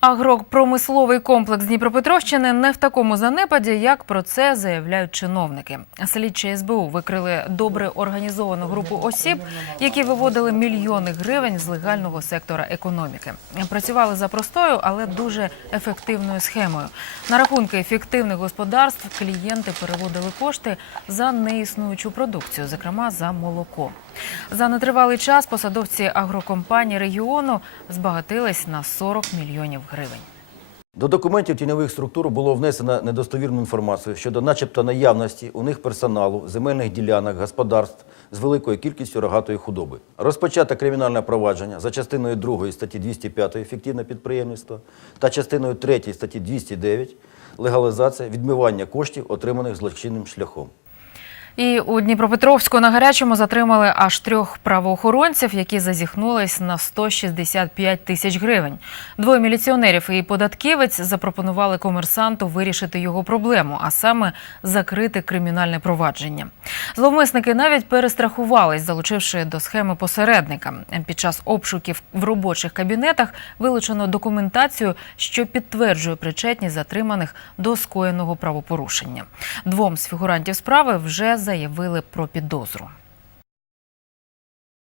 Агропромисловий комплекс Дніпропетровщини не в такому занепаді, як про це заявляють чиновники. Слідчі СБУ викрили добре організовану групу осіб, які виводили мільйони гривень з легального сектора економіки. Працювали за простою, але дуже ефективною схемою. На рахунки фіктивних господарств клієнти переводили кошти за неіснуючу продукцію, зокрема за молоко. За нетривалий час посадовці агрокомпанії регіону збагатились на 40 мільйонів гривень. До документів тіньових структур було внесено недостовірну інформацію щодо начебто наявності у них персоналу, земельних ділянок, господарств з великою кількістю рогатої худоби. Розпочато кримінальне провадження за частиною 2 статті 205 «Фіктивне підприємництво» та частиною 3 статті 209 «Легалізація відмивання коштів, отриманих злочинним шляхом». І у Дніпропетровську на гарячому затримали аж трьох правоохоронців, які зазіхнулись на 165 тисяч гривень. Двоє міліціонерів і податківець запропонували комерсанту вирішити його проблему, а саме закрити кримінальне провадження. Зловмисники навіть перестрахувались, залучивши до схеми посередника. Під час обшуків в робочих кабінетах вилучено документацію, що підтверджує причетність затриманих до скоєного правопорушення. Двом з фігурантів справи вже заявили про підозру.